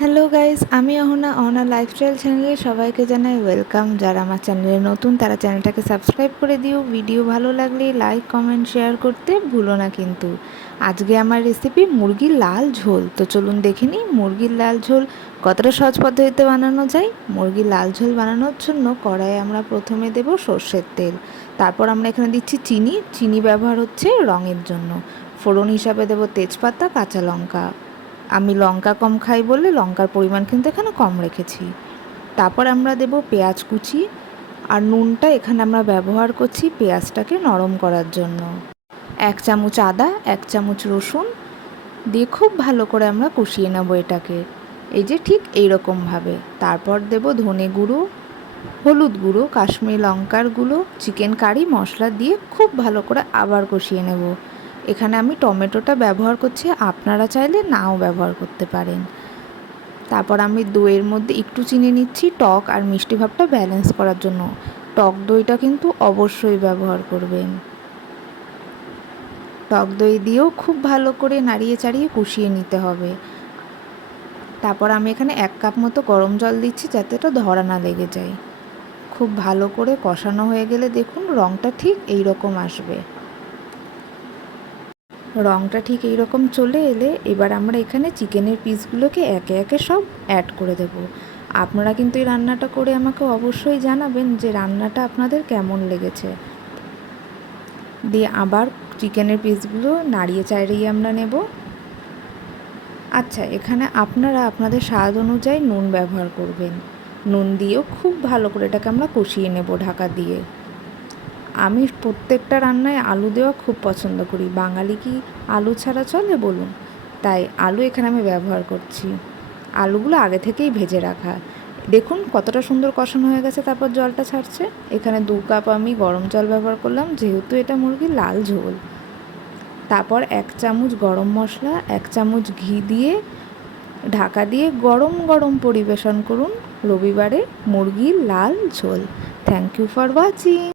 Hello guys, আমি Ahana. Ahana lifestyle চ্যানেলে সবাইকে জানাই ওয়েলকাম। যারা আমার চ্যানেলে নতুন তারা চ্যানেলটাকে সাবস্ক্রাইব করে দিও। ভিডিও ভালো লাগলে লাইক কমেন্ট শেয়ার করতে ভুলো না কিন্তু। আজকে আমার রেসিপি মুরগির লাল ঝোল। তো চলুন দেখে নিই মুরগির লাল ঝোল কতটা সহজ পদ্ধতিতে বানানো যায়। মুরগির লাল ঝোল বানানোর জন্য কড়াইয়ে আমরা প্রথমে দেব সর্ষের তেল। তারপর আমরা এখানে দিচ্ছি চিনি। চিনি ব্যবহার হচ্ছে রঙের জন্য। ফোড়ন হিসাবে দেব তেজপাতা, কাঁচা লঙ্কা। আমি লঙ্কা কম খাই বলে লঙ্কার পরিমাণ কিন্তু এখানে কম রেখেছি। তারপর আমরা দেব পেঁয়াজ কুচি, আর নুনটা এখানে আমরা ব্যবহার করছি পেঁয়াজটাকে নরম করার জন্য। 1 চামচ আদা, 1 চামচ রসুন দিয়ে খুব ভালো করে আমরা কষিয়ে নেব এটাকে, এই যে ঠিক এইরকমভাবে। তারপর দেব ধনে গুঁড়ো, হলুদ গুঁড়ো, কাশ্মীরি লঙ্কার গুঁড়ো, চিকেন কারি মশলা দিয়ে খুব ভালো করে আবার কষিয়ে নেব। এখানে আমি টমেটোটা ব্যবহার করছি, আপনারা চাইলে নাও ব্যবহার করতে পারেন। তারপর আমি দইয়ের মধ্যে একটু চিনি নিচ্ছি টক আর মিষ্টি ভাবটা ব্যালেন্স করার জন্য। টক দইটা কিন্তু অবশ্যই ব্যবহার করবেন। টক দই দিয়েও খুব ভালো করে নাড়িয়ে চাড়িয়ে কষিয়ে নিতে হবে। তারপর আমি এখানে 1 কাপ মতো গরম জল দিচ্ছি যাতে এটা ধরা না লেগে যায়। খুব ভালো করে কষানো হয়ে গেলে দেখুন রঙটা ঠিক এই রকম আসবে। রঙটা ঠিক এই রকম চলে এলে এবার আমরা এখানে চিকেনের পিসগুলোকে একে একে সব অ্যাড করে দেব। আপনারা কিন্তু এই রান্নাটা করে আমাকে অবশ্যই জানাবেন যে রান্নাটা আপনাদের কেমন লেগেছে। দিয়ে আবার চিকেনের পিসগুলো নাড়িয়ে চাড়িয়ে আমরা নেব। আচ্ছা, এখানে আপনারা আপনাদের স্বাদ অনুযায়ী নুন ব্যবহার করবেন। নুন দিয়েও খুব ভালো করে এটাকে আমরা কষিয়ে নেব ঢাকা দিয়ে। আমি প্রত্যেকটা রান্নায় আলু দেওয়া খুব পছন্দ করি। বাঙালি কি আলু ছাড়া চলে বলুন? তাই আলু এখানে আমি ব্যবহার করছি। আলুগুলো আগে থেকেই ভেজে রাখা। দেখুন কতটা সুন্দর কষানো হয়ে গেছে, তারপর জলটা ছাড়ছে। এখানে 2 কাপ আমি গরম জল ব্যবহার করলাম যেহেতু এটা মুরগির লাল ঝোল। তারপর 1 চামচ গরম মশলা, 1 চামচ ঘি দিয়ে ঢাকা দিয়ে গরম গরম পরিবেশন করুন রবিবারে মুরগির লাল ঝোল। Thank you for watching.